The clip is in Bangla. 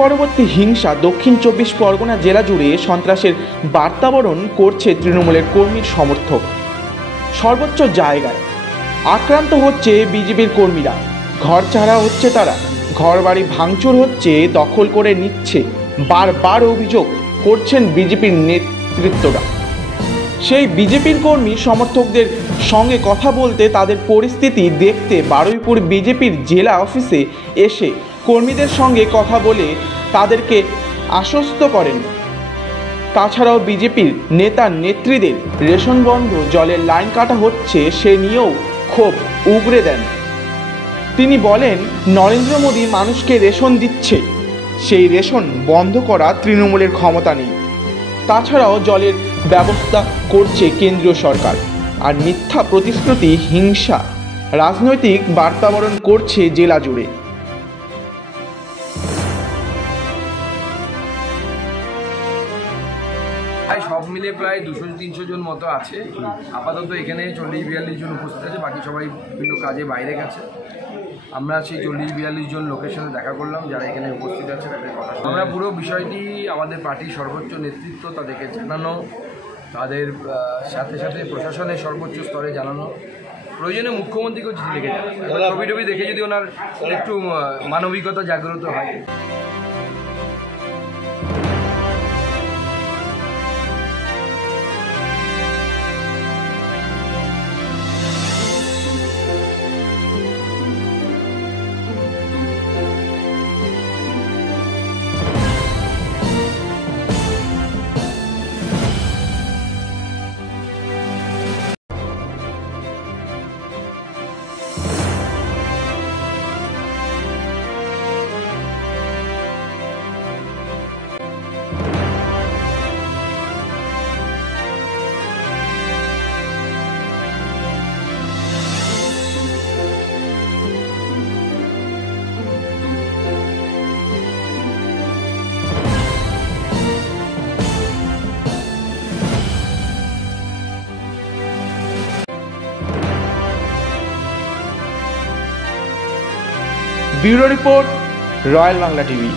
পরবর্তী হিংসা দক্ষিণ 24 পরগনা জেলা জুড়ে সন্ত্রাসের বার্তাবরণ করছে তৃণমূলের কর্মীর সমর্থক। সর্বোচ্চ জায়গায় আক্রান্ত হচ্ছে বিজেপির কর্মীরা, ঘর ছাড়া হচ্ছে তারা, ঘর বাড়ি ভাঙচুর হচ্ছে, দখল করে নিচ্ছে, বারবার অভিযোগ করছেন বিজেপির নেতৃত্বরা। সেই বিজেপির কর্মী সমর্থকদের সঙ্গে কথা বলতে, তাদের পরিস্থিতি দেখতে বারুইপুর বিজেপির জেলা অফিসে এসে কর্মীদের সঙ্গে কথা বলে তাদেরকে আশ্বস্ত করেন। তাছাড়াও বিজেপির নেতা নেত্রীদের রেশন বন্ধ, জলের লাইন কাটা হচ্ছে সে নিয়েও ক্ষোভ উগরে দেন। তিনি বলেন, নরেন্দ্র মোদী মানুষকে রেশন দিচ্ছে, সেই রেশন বন্ধ করা তৃণমূলের ক্ষমতা নেই। তাছাড়াও জলের ব্যবস্থা করছে কেন্দ্রীয় সরকার, আর মিথ্যা প্রতিশ্রুতি, হিংসা, রাজনৈতিক বার্তাবরণ করছে জেলা জুড়ে। সব মিলে প্রায় 200-300 জন মতো আছে। আপাতত এখানে 40-42 জন উপস্থিত আছে, বাকি সবাই বিভিন্ন কাজে বাইরে গেছে। আমরা সেই 40-42 জন লোকের সাথে দেখা করলাম যারা এখানে উপস্থিত আছে, তাদের কথা আমরা পুরো বিষয়টি আমাদের পার্টির সর্বোচ্চ নেতৃত্ব তাদেরকে জানানো, তাদের সাথে সাথে প্রশাসনের সর্বোচ্চ স্তরে জানানো, প্রয়োজনে মুখ্যমন্ত্রীকেও চিঠি লিখে যান। ছবি টবি দেখে যদি ওনার একটু মানবিকতা জাগ্রত হয়। Bureau report, royal Bangla TV.